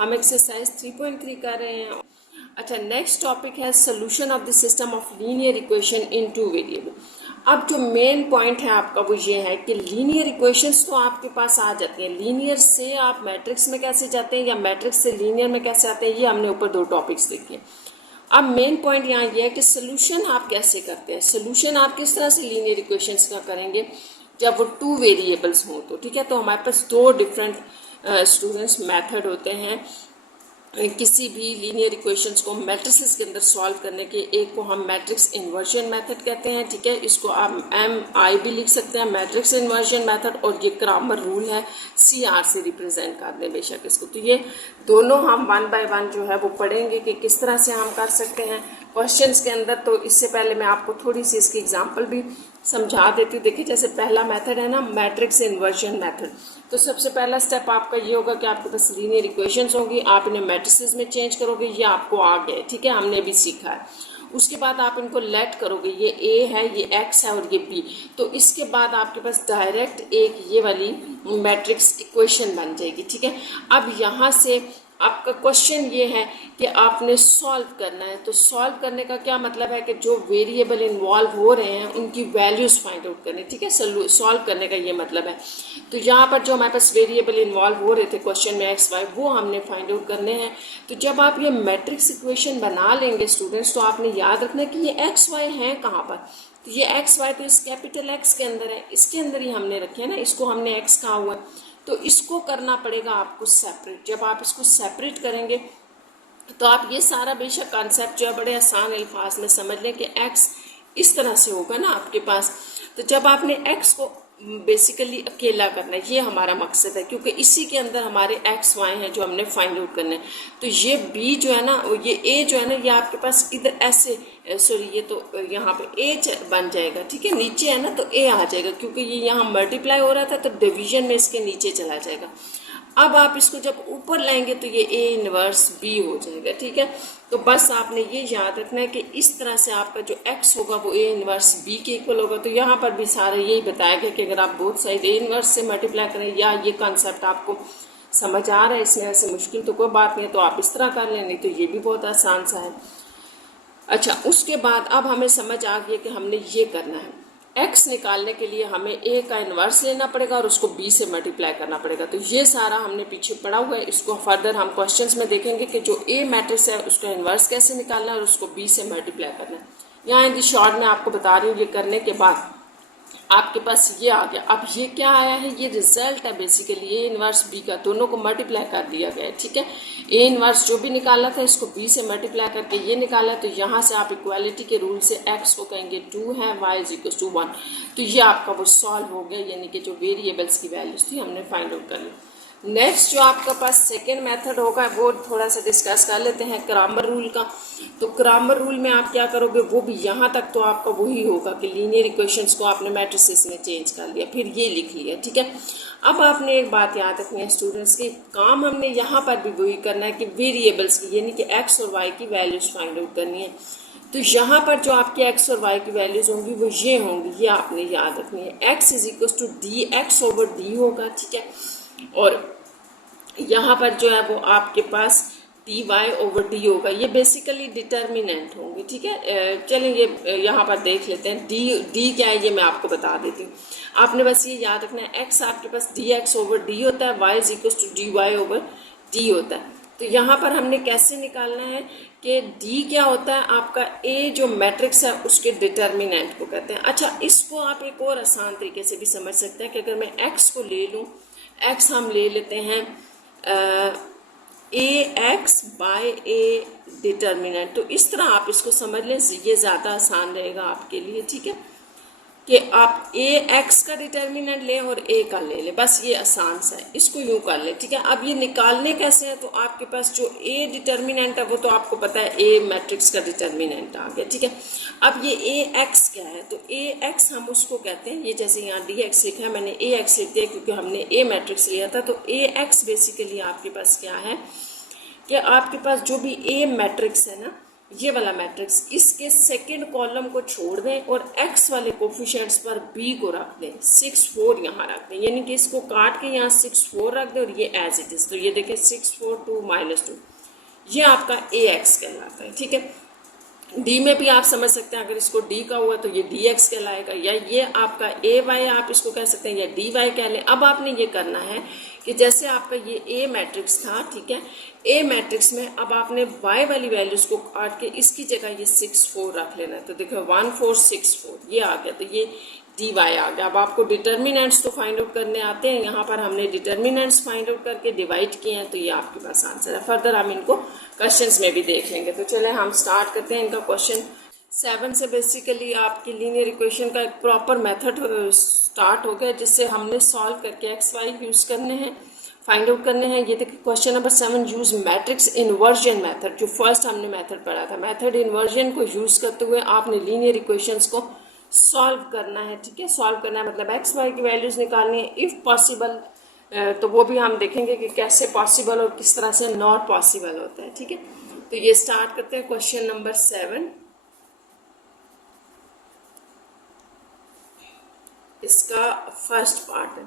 हम एक्सरसाइज 3.3 कर रहे हैं। अच्छा, नेक्स्ट टॉपिक है solution of the system of linear equation in two variable. अब जो मेन पॉइंट है आपका वो ये है कि लीनियर इक्वेशंस तो आपके पास आ जाती हैं, लीनियर से आप मैट्रिक्स में कैसे जाते हैं या मैट्रिक्स से लीनियर में कैसे आते हैं, ये हमने ऊपर दो टॉपिक्स देखे। अब मेन पॉइंट यहाँ ये है कि सोल्यूशन आप कैसे करते हैं। सोल्यूशन आप किस तरह से लीनियर इक्वेशंस का करेंगे जब वो टू वेरिएबल्स हों तो, ठीक है। तो हमारे पास दो डिफरेंट स्टूडेंट्स मेथड होते हैं किसी भी लीनियर इक्वेशंस को मैट्रिसेस के अंदर सॉल्व करने के। एक को हम मैट्रिक्स इन्वर्जन मेथड कहते हैं, ठीक है, इसको आप MI भी लिख सकते हैं, मैट्रिक्स इन्वर्जन मेथड, और ये क्रैमर रूल है, CR से रिप्रेजेंट कर दें बेशक इसको। तो ये दोनों हम 1 बाय 1 जो है वो पढ़ेंगे कि किस तरह से हम कर सकते हैं क्वेश्चंस के अंदर। तो इससे पहले मैं आपको थोड़ी सी इसकी एग्जांपल भी समझा देती हूँ। देखिए, जैसे पहला मेथड है ना मैट्रिक्स इन्वर्जन मेथड, तो सबसे पहला स्टेप आपका ये होगा कि आपके पास लीनियर इक्वेशंस होंगी, आप इन्हें मैट्रिसेस में चेंज करोगे, ये आपको आ गया, ठीक है, हमने अभी सीखा है। उसके बाद आप इनको लेट करोगे, ये A है, ये X है और ये B, तो इसके बाद आपके पास डायरेक्ट एक ये वाली मैट्रिक्स इक्वेशन बन जाएगी, ठीक है। अब यहाँ से आपका क्वेश्चन ये है कि आपने सॉल्व करना है। तो सॉल्व करने का क्या मतलब है कि जो वेरिएबल इन्वॉल्व हो रहे हैं उनकी वैल्यूज़ फाइंड आउट करने, ठीक है। सॉल्व करने का ये मतलब है। तो यहाँ पर जो हमारे पास वेरिएबल इन्वॉल्व हो रहे थे क्वेश्चन में x y, वो हमने फाइंड आउट करने हैं। तो जब आप ये मैट्रिक्स इक्वेशन बना लेंगे स्टूडेंट्स, तो आपने याद रखना कि ये x y हैं कहाँ पर। तो ये x y तो इस कैपिटल X के अंदर है, इसके अंदर ही हमने रखे हैं ना, इसको हमने x कहा हुआ है, तो इसको करना पड़ेगा आपको सेपरेट। जब आप इसको सेपरेट करेंगे तो आप ये सारा बेशक कॉन्सेप्ट जो है बड़े आसान अल्फाज में समझ लें कि x इस तरह से होगा ना आपके पास। तो जब आपने x को बेसिकली अकेला करना है, ये हमारा मकसद है, क्योंकि इसी के अंदर हमारे x y हैं जो हमने फाइंड आउट करने हैं। तो ये b जो है ना, ये a जो है ना, ये आपके पास इधर ऐसे सॉरी ये तो यहाँ पे a बन जाएगा, ठीक है, नीचे है ना तो a आ जाएगा, क्योंकि ये यहाँ मल्टीप्लाई हो रहा था तो डिवीजन में इसके नीचे चला जाएगा। अब आप इसको जब ऊपर लाएंगे तो ये A इनवर्स B हो जाएगा, ठीक है। तो बस आपने ये याद रखना है कि इस तरह से आपका जो x होगा वो A इनवर्स B के इक्वल होगा। तो यहाँ पर भी सारा यही बताया गया कि अगर आप बोथ साइड A इनवर्स से मल्टीप्लाई करें, या ये कॉन्सेप्ट आपको समझ आ रहा है, इसमें ऐसे मुश्किल तो कोई बात नहीं है, तो आप इस तरह कर लें, नहीं तो ये भी बहुत आसान सा है। अच्छा, उसके बाद अब हमें समझ आ गया कि हमने ये करना है। x निकालने के लिए हमें a का इन्वर्स लेना पड़ेगा और उसको b से मल्टीप्लाई करना पड़ेगा। तो ये सारा हमने पीछे पढ़ा हुआ है, इसको फर्दर हम क्वेश्चंस में देखेंगे कि जो a मैट्रिक्स है उसका इन्वर्स कैसे निकालना है और उसको b से मल्टीप्लाई करना है। यहाँ इन दी शॉर्ट में आपको बता रही हूँ, ये करने के बाद आपके पास ये आ गया। अब ये क्या आया है, ये रिजल्ट है बेसिकली ए इनवर्स बी का, दोनों को मल्टीप्लाई कर दिया गया है, ठीक है। ए इनवर्स जो भी निकाला था इसको बी से मल्टीप्लाई करके ये निकाला, तो यहाँ से आप इक्वालिटी के रूल से x को कहेंगे 2 है, y इज इक्वल टू 1, तो ये आपका वो सॉल्व हो गया, यानी कि जो वेरिएबल्स की वैल्यूज थी हमने फाइंड आउट कर ली। नेक्स्ट जो आपका पास सेकेंड मेथड होगा वो थोड़ा सा डिस्कस कर लेते हैं, क्रैमर रूल का। तो क्रैमर रूल में आप क्या करोगे, वो भी यहाँ तक तो आपका वही होगा कि लीनियर इक्वेशंस को आपने मैट्रिसेस में चेंज कर लिया, फिर ये लिख लिया, ठीक है। अब आपने एक बात याद रखनी है स्टूडेंट्स की, काम हमने यहाँ पर भी वही करना है कि वेरिएबल्स की, यानी कि x और y की वैल्यूज फाइंड आउट करनी है। तो यहाँ पर जो आपकी x और y की वैल्यूज होंगी वो ये होंगी, ये आपने याद रखनी है। x is equal to dx over d होगा, ठीक है, और यहाँ पर जो है वो आपके पास dy ओवर d होगा, ये बेसिकली डिटर्मिनेंट होंगे, ठीक है। चलें ये यहाँ पर देख लेते हैं, d क्या है ये मैं आपको बता देती हूँ। आपने बस ये याद रखना है, x आपके पास dx ओवर d होता है, y is equal to dy over d होता है। तो यहाँ पर हमने कैसे निकालना है कि d क्या होता है आपका, a जो मैट्रिक्स है उसके डिटर्मिनेंट को कहते हैं। अच्छा, इसको आप एक और आसान तरीके से भी समझ सकते हैं कि अगर मैं x को ले लूँ, x हम ले लेते हैं ax बाय a डिटर्मिनेंट, तो इस तरह आप इसको समझ लें, ये ज़्यादा आसान रहेगा आपके लिए, ठीक है, कि आप ax का डिटर्मिनेंट लें और a का ले लें, बस ये आसान सा है, इसको यूँ कर लें, ठीक है। अब ये निकालने कैसे हैं, तो आपके पास जो a डिटर्मिनेंट है वो तो आपको पता है, a मैट्रिक्स का डिटर्मिनेंट आ गया, ठीक है। अब ये ax क्या है, तो ax हम उसको कहते हैं, ये जैसे यहाँ dx लिखा है मैंने ax लिख दिया क्योंकि हमने a मैट्रिक्स लिया था। तो ax बेसिकली आपके पास क्या है कि आपके पास जो भी a मैट्रिक्स है ना, ये वाला मैट्रिक्स, इसके सेकंड कॉलम को छोड़ दें और x वाले कोफिशिएंट्स पर b को रख दें, 6 4 यहाँ रख दें, यानी कि इसको काट के यहाँ 6 4 रख दें और ये एज इट इज। तो ये देखें 6 4 2 -2, ये आपका ax कहलाता है। ठीक है, डी में भी आप समझ सकते हैं, अगर इसको डी का हुआ तो ये डी एक्स कहलाएगा, या ये आपका ए वाई आप इसको कह सकते हैं, या डी वाई कह लें। अब आपने ये करना है कि जैसे आपका ये ए मैट्रिक्स था, ठीक है, ए मैट्रिक्स में अब आपने वाई वाली वैल्यूज को काट के इसकी जगह ये 6 4 रख लेना है। तो देखो 1 4 6 4 ये आ गया, तो ये डी वाई आ गया। अब आपको डिटर्मिनेंट्स तो फाइंड आउट करने आते हैं, यहाँ पर हमने डिटर्मिनेंट्स फाइंड आउट करके डिवाइड किए हैं, तो ये आपके पास आंसर है। फर्दर हम इनको क्वेश्चंस में भी देख लेंगे। तो चले हम स्टार्ट करते हैं इनका। क्वेश्चन 7 से बेसिकली आपकी लीनियर इक्वेशन का एक प्रॉपर मेथड स्टार्ट हो गया, जिससे हमने सॉल्व करके एक्स वाई यूज़ करने हैं, फाइंड आउट करने हैं। ये देखिए question number 7, use matrix inversion method. जो फर्स्ट हमने मेथड पढ़ा था, मेथड इन्वर्जन को यूज़ करते हुए आपने लीनियर इक्वेशंस को सॉल्व करना है। ठीक है, सॉल्व करना है मतलब एक्स वाई की वैल्यूज़ निकालनी है इफ़ पॉसिबल, तो वो भी हम देखेंगे कि कैसे पॉसिबल और किस तरह से नॉट पॉसिबल होता है। ठीक है, तो ये स्टार्ट करते हैं क्वेश्चन नंबर 7। इसका फर्स्ट पार्ट है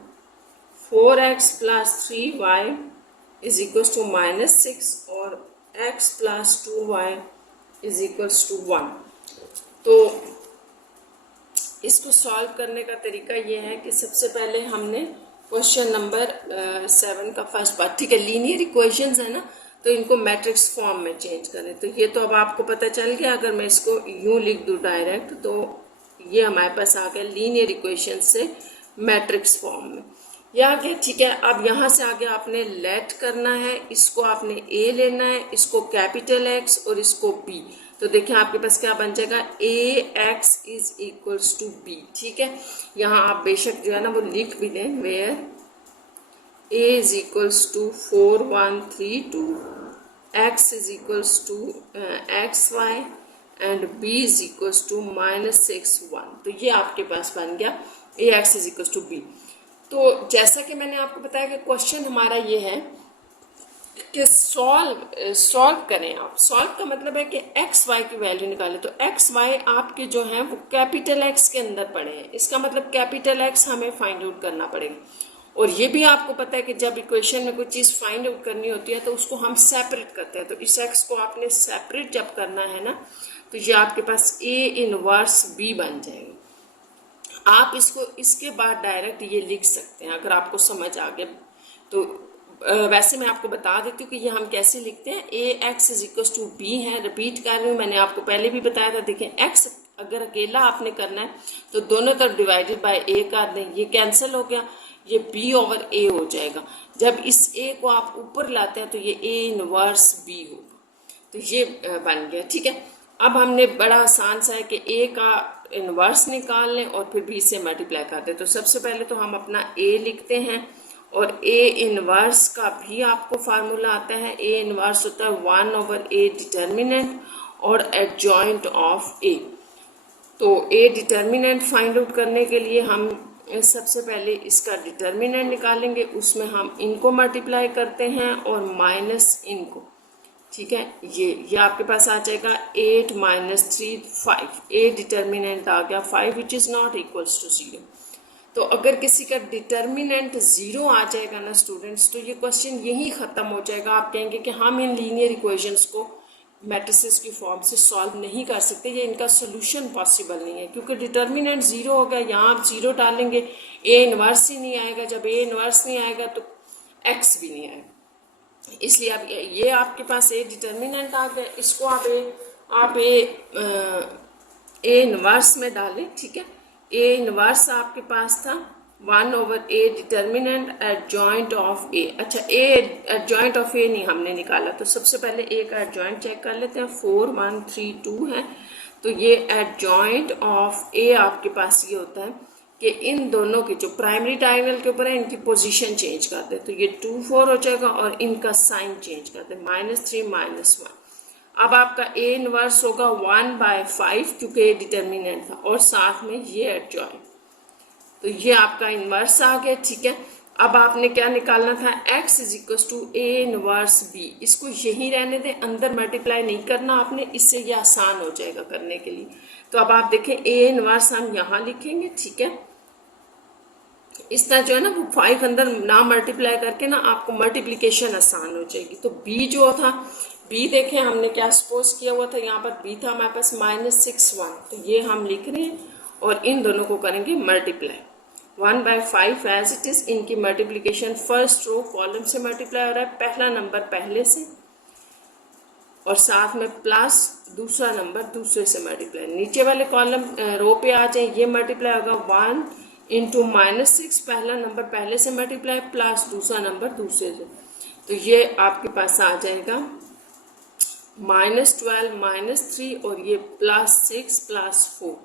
4x + 3y = -6 और x + 2y = 1। तो इसको सॉल्व करने का तरीका ये है कि सबसे पहले हमने क्वेश्चन नंबर 7 का फर्स्ट पार्ट, ठीक है, लीनियर इक्वेशंस है ना, तो इनको मैट्रिक्स फॉर्म में चेंज करें। तो ये तो अब आपको पता चल गया। अगर मैं इसको यूँ लिख दूँ डायरेक्ट, तो ये हमारे पास आ गया लीनियर इक्वेशन से मैट्रिक्स फॉर्म में, ये आ गया। ठीक है, अब यहाँ से आगे आपने लेट करना है, इसको आपने ए लेना है, इसको कैपिटल एक्स और इसको बी। तो देखिए आपके पास क्या बन जाएगा, ax = b। ठीक है, यहाँ आप बेशक जो है ना वो लिख भी दें, where a = 4 1 3 2, x = xy and b = -6 1। तो ये आपके पास बन गया ax = b। तो जैसा कि मैंने आपको बताया कि क्वेश्चन हमारा ये है कि सॉल्व करें। आप सॉल्व का मतलब है कि एक्स वाई की वैल्यू निकालें। तो एक्स वाई आपके जो हैं वो कैपिटल एक्स के अंदर पड़े हैं, इसका मतलब कैपिटल एक्स हमें फाइंड आउट करना पड़ेगा। और ये भी आपको पता है कि जब इक्वेशन में कोई चीज़ फाइंड आउट करनी होती है तो उसको हम सेपरेट करते हैं। तो इस एक्स को आपने सेपरेट जब करना है ना, तो ये आपके पास a इनवर्स b बन जाएगा। आप इसको इसके बाद डायरेक्ट ये लिख सकते हैं अगर आपको समझ आ गया तो। वैसे मैं आपको बता देती हूँ कि ये हम कैसे लिखते हैं। ax = b है, रिपीट कर रही हूँ, मैंने आपको पहले भी बताया था। देखें x अगर अकेला आपने करना है तो दोनों तरफ डिवाइडेड बाय a कर दें, ये कैंसिल हो गया, ये b/a हो जाएगा। जब इस a को आप ऊपर लाते हैं तो ये a इनवर्स b होगा, तो ये बन गया। ठीक है, अब हमने बड़ा आसान सा है कि a का इनवर्स निकाल लें और फिर b से मल्टीप्लाई कर दें। तो सबसे पहले तो हम अपना a लिखते हैं, और a इनवर्स का भी आपको फार्मूला आता है। a इनवर्स होता है 1/a डिटर्मिनेंट और एडजॉइंट ऑफ a। तो a डिटर्मिनेंट फाइंड आउट करने के लिए हम सबसे पहले इसका डिटर्मिनेंट निकालेंगे, उसमें हम इनको मल्टीप्लाई करते हैं और माइनस इनको। ठीक है, ये आपके पास आ जाएगा 8 - 3 5। a डिटर्मिनेंट आ गया 5 which is not equals to 0। तो अगर किसी का डिटर्मिनेंट 0 आ जाएगा ना स्टूडेंट्स, तो ये क्वेश्चन यही ख़त्म हो जाएगा। आप कहेंगे कि हम इन लीनियर इक्वेशंस को मैट्रिसेस की फॉर्म से सॉल्व नहीं कर सकते, ये इनका सोल्यूशन पॉसिबल नहीं है, क्योंकि डिटर्मिनेंट 0 हो गया। यहाँ आप 0 डालेंगे, a इनवर्स ही नहीं आएगा। जब a इनवर्स नहीं आएगा तो x भी नहीं आएगा। इसलिए अब ये आपके पास a डिटर्मिनेंट आ गया, इसको आप a इनवर्स में डालें। ठीक है, a इनवर्स आपके पास था 1/a determinant adjoint of a। अच्छा, a एडजॉइंट ऑफ a नहीं हमने निकाला, तो सबसे पहले a का एडजॉइंट चेक कर लेते हैं। 4 1 3 2 है, तो ये एडजॉइंट ऑफ a आपके पास ये होता है कि इन दोनों की जो प्राइमरी डायगोनल के ऊपर है इनकी पोजीशन चेंज कर दे। तो ये 2 4 हो जाएगा और इनका साइन चेंज कर दे, -3 -1। अब आपका a इनवर्स होगा 1/5 क्योंकि a डिटर्मिनेंट था, और साथ में ये एडजॉइंट। तो ये आपका इनवर्स आ गया। ठीक है, अब आपने क्या निकालना था, x is equal to A inverse B. इसको यही रहने दें, अंदर मल्टीप्लाई नहीं करना आपने, इससे ये आसान हो जाएगा करने के लिए। तो अब आप देखें ए इनवर्स हम यहाँ लिखेंगे, ठीक है। इस तरह जो है ना वो 5 अंदर ना मल्टीप्लाई करके ना आपको मल्टीप्लिकेशन आसान हो जाएगी। तो b जो था, b देखें हमने क्या सपोज किया हुआ था, यहाँ पर b था हमारे पास -6 1, तो ये हम लिख रहे हैं और इन दोनों को करेंगे मल्टीप्लाई। 1/5 एज इट इज, इनकी मल्टीप्लिकेशन फर्स्ट रो कॉलम से मल्टीप्लाई हो रहा है, पहला नंबर पहले से और साथ में प्लस दूसरा नंबर दूसरे से मल्टीप्लाई। नीचे वाले कॉलम रो पे आ जाए, ये मल्टीप्लाई होगा 1 इंटू -6, पहला नंबर पहले से मल्टीप्लाई प्लस दूसरा नंबर दूसरे से, तो ये आपके पास आ जाएगा -12 -3 और ये +6 +4,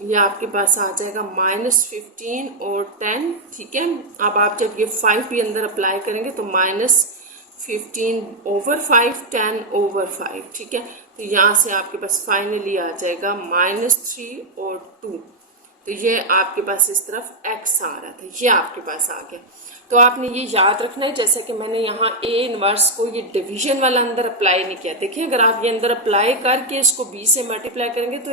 ये आपके पास आ जाएगा -15 और 10, ठीक है। अब आप जब ये 5 भी अंदर अप्लाई करेंगे तो -15/5 10/5, ठीक है। तो यहाँ से आपके पास फाइनली आ जाएगा -3 और 2, तो ये आपके पास इस तरफ x आ रहा था, ये आपके पास आ गया। तो आपने ये याद रखना है, जैसे कि मैंने यहाँ a इनवर्स को ये डिवीजन वाला अंदर अप्लाई नहीं किया। देखिए अगर आप ये अंदर अप्लाई करके इसको b से मल्टीप्लाई करेंगे तो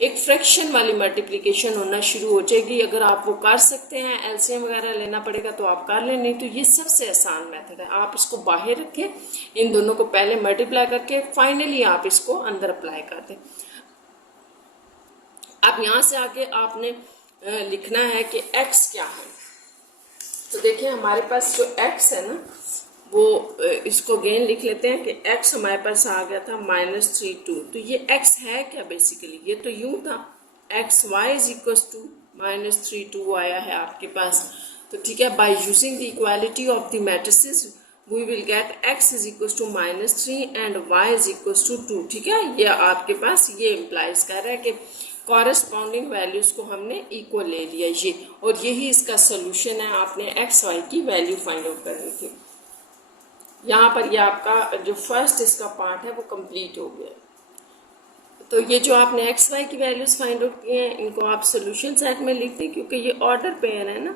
एक फ्रैक्शन वाली मल्टीप्लिकेशन होना शुरू हो जाएगी। अगर आप वो कर सकते हैं, एलसीएम वगैरह लेना पड़ेगा तो आप कर लें, नहीं तो ये सबसे आसान मेथड है। आप इसको बाहर रखें, इन दोनों को पहले मल्टीप्लाई करके फाइनली आप इसको अंदर अप्लाई कर दें। अब यहाँ से आके आपने लिखना है कि x क्या है। तो देखिए हमारे पास जो x है ना वो इसको अगेन लिख लेते हैं कि x हमारे पास आ गया था -3 2। तो ये x है क्या, बेसिकली ये तो यूं था x y is equal to -3 2 आया है आपके पास। तो ठीक है, by using the equality of the matrices we will get x is equal to -3 and y is equal to 2, ठीक है। ये आपके पास ये इम्प्लाइज कर रहा है कि कॉरेस्पॉन्डिंग वैल्यूज को हमने इक्वल ले लिया ये, और यही इसका सोल्यूशन है। आपने एक्स वाई की वैल्यू फाइंड आउट करनी थी। यहाँ पर ये आपका जो फर्स्ट इसका पार्ट है वो कंप्लीट हो गया। तो ये जो आपने एक्स वाई की वैल्यूज फाइंड आउट किए हैं इनको आप सोल्यूशन सेट में लिख दें, क्योंकि ये ऑर्डर पेयर है ना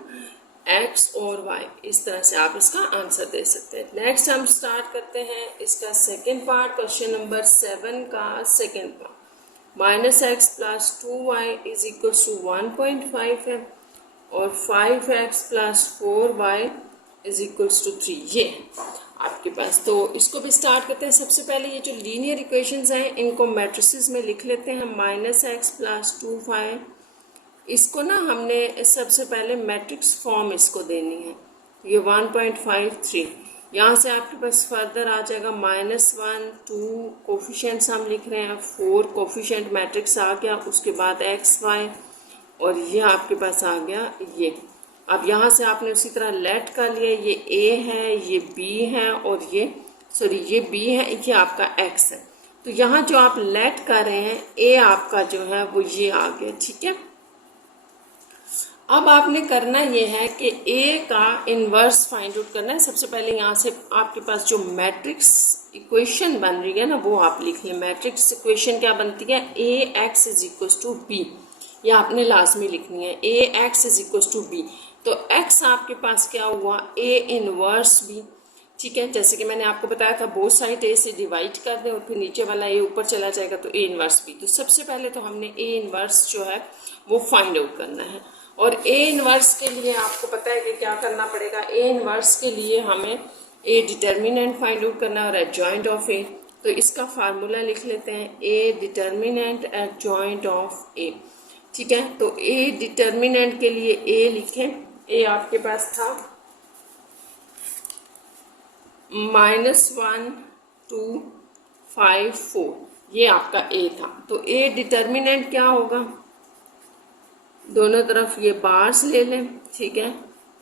एक्स और वाई, इस तरह से आप इसका आंसर दे सकते हैं। नेक्स्ट हम स्टार्ट करते हैं इसका सेकेंड पार्ट, क्वेश्चन नंबर 7 का second part. -x + 2y is equal to 1.5 है और 5x + 4y is equal to 3, ये आपके पास। तो इसको भी स्टार्ट करते हैं। सबसे पहले ये जो लीनियर इक्वेशंस हैं इनको मैट्रिसेस में लिख लेते हैं। -x + 2y, इसको ना हमने सबसे पहले मैट्रिक्स फॉर्म इसको देनी है। ये 1.53, यहाँ से आपके पास फर्दर आ जाएगा -1 2 कोफिशिएंट्स हम लिख रहे हैं, 4 कोफिशिएंट मैट्रिक्स आ गया, उसके बाद x y और ये आपके पास आ गया ये। अब यहाँ से आपने उसी तरह लेट कर लिया, ये a है, ये b है और ये ये b है, ये आपका x है। तो यहाँ जो आप लेट कर रहे हैं a आपका जो है वो ये आ गया, ठीक है। अब आपने करना ये है कि a का इन्वर्स फाइंड आउट करना है। सबसे पहले यहाँ से आपके पास जो मैट्रिक्स इक्वेशन बन रही है ना वो आप लिख लें। मैट्रिक्स इक्वेशन क्या बनती है, ax is equal to b, ये आपने लाजमी लिखनी है, ax is equal to b। तो x आपके पास क्या हुआ, a इनवर्स b, ठीक है। जैसे कि मैंने आपको बताया था बोथ साइड a से डिवाइड कर दें और फिर नीचे वाला a ऊपर चला जाएगा तो a इनवर्स b। तो सबसे पहले तो हमने a इनवर्स जो है वो फाइंड आउट करना है, और a इनवर्स के लिए आपको पता है कि क्या करना पड़ेगा। a इनवर्स के लिए हमें a डिटर्मिनेंट फाइंड आउट करना है और एडजॉइंट ऑफ a। तो इसका फार्मूला लिख लेते हैं, a determinant adjoint of a, ठीक है। तो a डिटर्मिनेंट के लिए a लिखें, a आपके पास था -1 2 5 4, ये आपका a था। तो a डिटर्मिनेंट क्या होगा, दोनों तरफ ये बार्स ले लें, ठीक है।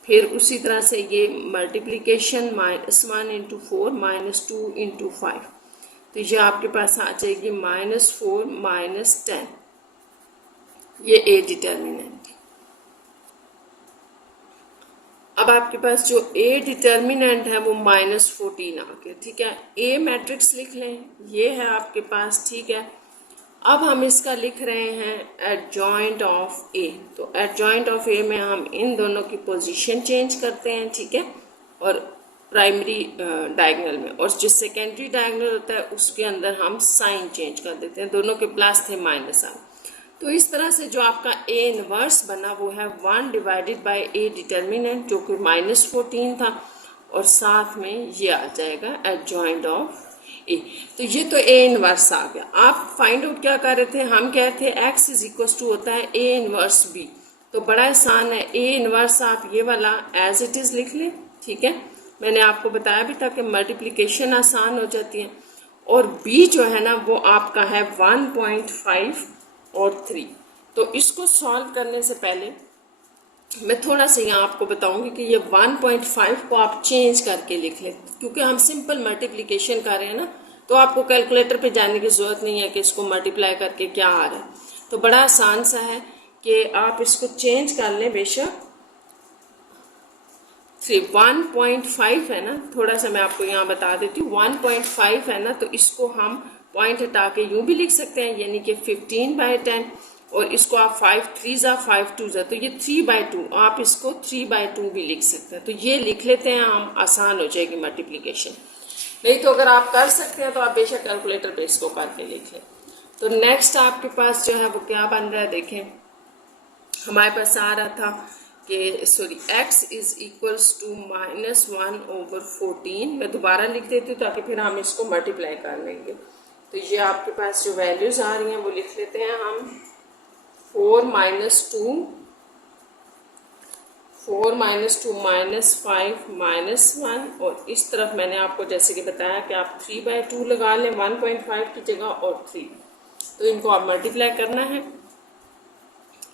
फिर उसी तरह से ये मल्टीप्लिकेशन -1 × 4 -2 × 5, तो ये आपके पास आ जाएगी -4 -10, ये a डिटर्मिनेंट। अब आपके पास जो a डिटर्मिनेंट है वो -14 आ गया, ठीक है। a मैट्रिक्स लिख लें, ये है आपके पास, ठीक है। अब हम इसका लिख रहे हैं एडजॉइंट ऑफ ए। तो एडजॉइंट ऑफ ए में हम इन दोनों की पोजीशन चेंज करते हैं, ठीक है, और प्राइमरी डायगोनल में, और जो सेकेंडरी डायगोनल होता है उसके अंदर हम साइन चेंज कर देते हैं, दोनों के प्लस थे माइनस आ। तो इस तरह से जो आपका ए इनवर्स बना वो है 1 डिवाइडेड बाय ए डिटर्मिनेंट जो कि -14 था, और साथ में ये आ जाएगा एडजॉइंट ऑफ ए। तो ये तो ए इनवर्स आ गया। आप फाइंड आउट क्या कर रहे थे, हम कह रहे थे x इज इक्वल टू होता है ए इनवर्स बी। तो बड़ा आसान है, ए इनवर्स आप ये वाला एज इट इज लिख लें, ठीक है। मैंने आपको बताया भी था कि मल्टीप्लिकेशन आसान हो जाती है, और b जो है ना वो आपका है 1.5 और 3। तो इसको सॉल्व करने से पहले मैं थोड़ा सा यहाँ आपको बताऊंगी कि ये 1.5 को आप चेंज करके लिख लें, क्योंकि हम सिंपल मल्टीप्लिकेशन कर रहे हैं ना, तो आपको कैलकुलेटर पे जाने की ज़रूरत नहीं है कि इसको मल्टीप्लाई करके क्या आ रहा है। तो बड़ा आसान सा है कि आप इसको चेंज कर लें। बेशक 1.5 है ना, थोड़ा सा मैं आपको यहाँ बता देती हूँ, 1.5 है ना, तो इसको हम पॉइंट हटा के यूँ भी लिख सकते हैं, यानी कि 15/10, और इसको आप 5 3 ज़ा 5 2 ज़ा, तो ये 3/2, आप इसको 3/2 भी लिख सकते हैं। तो ये लिख लेते हैं हम, आसान हो जाएगी मल्टीप्लिकेशन। नहीं तो अगर आप कर सकते हैं तो आप बेशक कैलकुलेटर पे इसको करके लिख लें। तो नेक्स्ट आपके पास जो है वो क्या बन रहा है, देखें हमारे पास आ रहा था कि sorry x is equals to -1/14। मैं दोबारा लिख देती हूँ ताकि फिर हम इसको मल्टीप्लाई कर लेंगे। तो ये आपके पास जो वैल्यूज आ रही हैं वो लिख लेते हैं हम, 4 - 2 -5 -1, और इस तरफ मैंने आपको जैसे कि बताया कि आप 3/2 लगा लें 1.5 की जगह और 3। तो इनको आप मल्टीप्लाई करना है,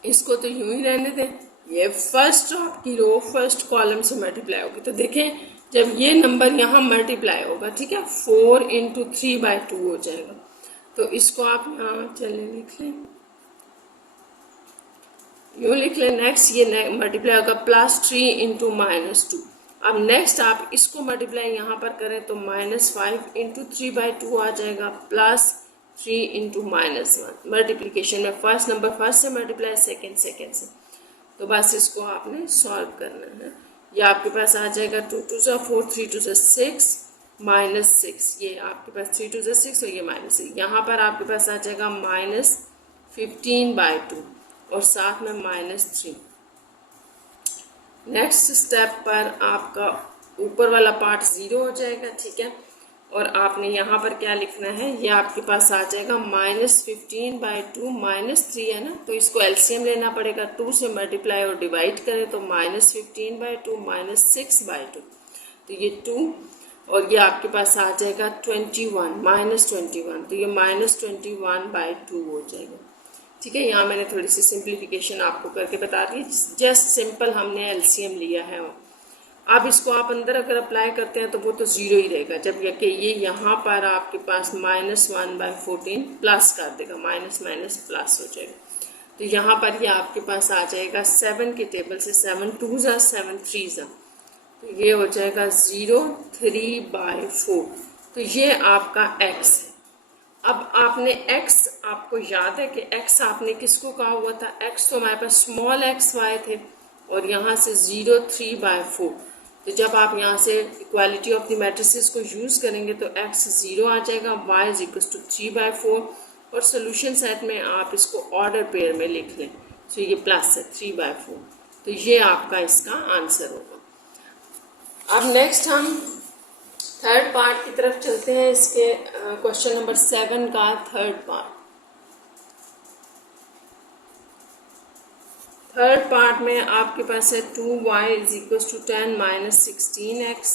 इसको तो यूं ही रहने दें। ये फर्स्ट आपकी रो फर्स्ट कॉलम से मल्टीप्लाई होगी। तो देखें जब ये नंबर यहाँ मल्टीप्लाई होगा, ठीक है, 4 × 3/2 हो जाएगा। तो इसको आप यहाँ चले लिख लें, यूँ लिख लें। नेक्स्ट ये मल्टीप्लाई होगा +3 × -2। अब नेक्स्ट आप इसको मल्टीप्लाई यहाँ पर करें तो -5 × 3/2 आ जाएगा, +3 × -1। मल्टीप्लिकेशन में फर्स्ट नंबर फर्स्ट से मल्टीप्लाई, सेकेंड सेकेंड से। तो बस इसको आपने सॉल्व करना है। ये आपके पास आ जाएगा 2 2 ज़ा 4 3 2 ज़ा 6 -6। ये आपके पास 3 2 ज़ा 6 और ये -6। यहाँ पर आपके पास आ जाएगा -15/2 और साथ में -3। नेक्स्ट स्टेप पर आपका ऊपर वाला पार्ट 0 हो जाएगा, ठीक है। और आपने यहाँ पर क्या लिखना है, ये आपके पास आ जाएगा -15/2 -3 है ना, तो इसको एलसीएम लेना पड़ेगा, 2 से मल्टीप्लाई और डिवाइड करें तो -15/2 -6/2, तो ये 2, और ये आपके पास आ जाएगा 21 -21, तो ये -21/2 हो जाएगा, ठीक है। यहाँ मैंने थोड़ी सी सिंप्लीफिकेशन आपको करके बता दी, जस्ट सिंपल हमने एलसीएम लिया है। अब इसको आप अंदर अगर अप्लाई करते हैं तो वो तो 0 ही रहेगा, जब ये यहाँ पर आपके पास -1/14 प्लस कर देगा, माइनस माइनस प्लस हो जाएगा। तो यहाँ पर ये आपके पास आ जाएगा 7 के टेबल से, 7 2 ज़ा 7 3 ज़ा, तो ये हो जाएगा 0 3/4। तो ये आपका x है। अब आपने x, आपको याद है कि x आपने किसको कहा हुआ था, x तो हमारे पास स्मॉल xy थे, और यहाँ से 0 3/4। तो जब आप यहाँ से इक्वालिटी ऑफ द मैट्रिसेस को यूज़ करेंगे तो x 0 आ जाएगा, y इज इक्वल टू 3/4, और सोल्यूशन सेट में आप इसको ऑर्डर पेयर में लिख लें, तो ये प्लस है 3/4। तो ये आपका इसका आंसर होगा। अब नेक्स्ट हम थर्ड पार्ट की तरफ चलते हैं, इसके क्वेश्चन नंबर 7 का थर्ड पार्ट। थर्ड पार्ट में आपके पास है 2y is equal to 10 - 16x,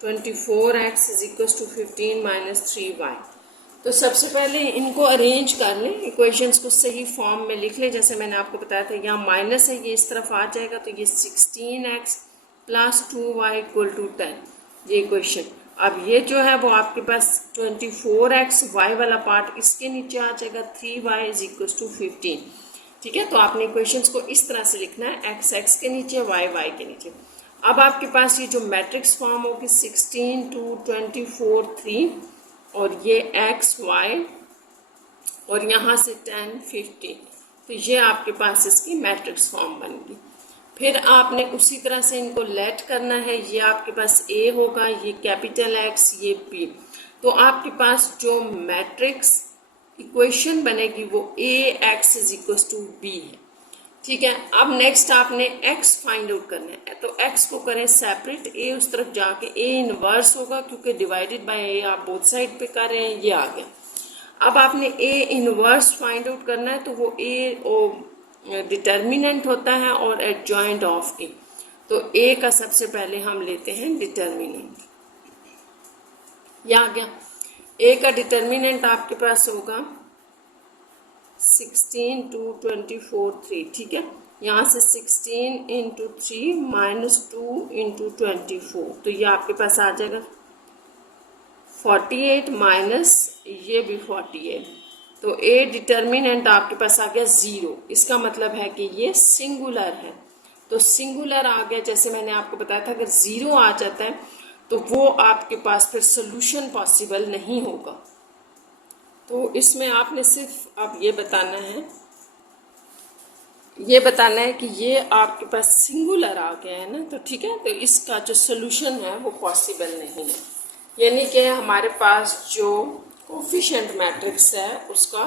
24x is equal to 15 - 3y। तो सबसे पहले इनको अरेंज कर लें, इक्वेशंस को सही फॉर्म में लिख लें। जैसे मैंने आपको बताया था यहाँ माइनस है, ये इस तरफ आ जाएगा, तो ये 16x + 2y = 10, ये इक्वेशन। अब ये जो है वो आपके पास 24x y वाला पार्ट इसके नीचे आ जाएगा, 3y इज इक्वल टू 15, ठीक है। तो आपने इक्वेशंस को इस तरह से लिखना है, x x के नीचे, y y के नीचे। अब आपके पास ये जो मैट्रिक्स फॉर्म होगी 16 2 24 3, और ये x y और यहाँ से 10, 15, तो ये आपके पास इसकी मैट्रिक्स फॉर्म बन गई। फिर आपने उसी तरह से इनको लेट करना है, ये आपके पास ए होगा, ये कैपिटल एक्स, ये बी, तो आपके पास जो मैट्रिक्स इक्वेशन बनेगी वो A X is equal to B है। ठीक है, अब नेक्स्ट आपने x फाइंड आउट करना है, तो x को करें सेपरेट, a उस तरफ जाके a इनवर्स होगा क्योंकि डिवाइडेड बाय a आप बोथ साइड पे कर रहे हैं, ये आ गया। अब आपने a इनवर्स फाइंड आउट करना है, तो वो a डिटर्मिनेंट होता है और एडजॉइंट ऑफ a, तो a का सबसे पहले हम लेते हैं डिटर्मिनेंट, ये आ गया। a का डिटर्मिनेंट आपके पास होगा 16 2 24 3, ठीक है, यहाँ से 16 इंटू 3 माइनस 2 इंटू 24, तो ये आपके पास आ जाएगा 48 माइनस ये भी 48, तो ए डिटर्मिनेंट आपके पास आ गया 0। इसका मतलब है कि ये सिंगुलर है, तो सिंगुलर आ गया। जैसे मैंने आपको बताया था अगर 0 आ जाता है तो वो आपके पास फिर सोल्यूशन पॉसिबल नहीं होगा। तो इसमें आपने सिर्फ अब ये बताना है कि ये आपके पास सिंगुलर आ गया है ना, तो ठीक है, तो इसका जो सोल्यूशन है वो पॉसिबल नहीं है, यानी कि हमारे पास जो कोफिशिएंट मैट्रिक्स है उसका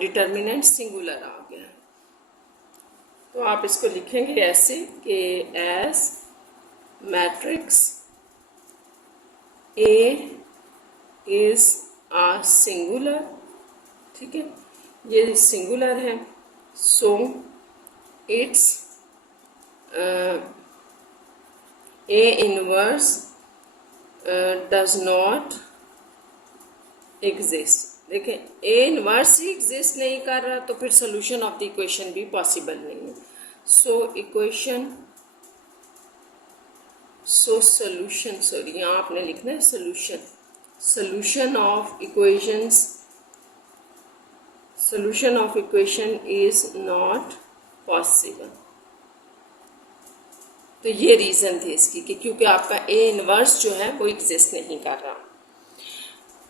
डिटर्मिनेंट सिंगुलर आ गया है। तो आप इसको लिखेंगे ऐसे कि as matrix A is a singular, ठीक है, ये सिंगुलर है, so it's A inverse does not exist. देखें, ए इनवर्स ही एग्जिस्ट नहीं कर रहा तो फिर सोल्यूशन ऑफ द इक्वेशन भी पॉसिबल नहीं है। सोल्यूशन सॉरी यहाँ आपने लिखना है solution of equation is not possible। तो ये रीजन थी इसकी कि क्योंकि आपका ए इनवर्स जो है वो एग्जिस्ट नहीं कर रहा।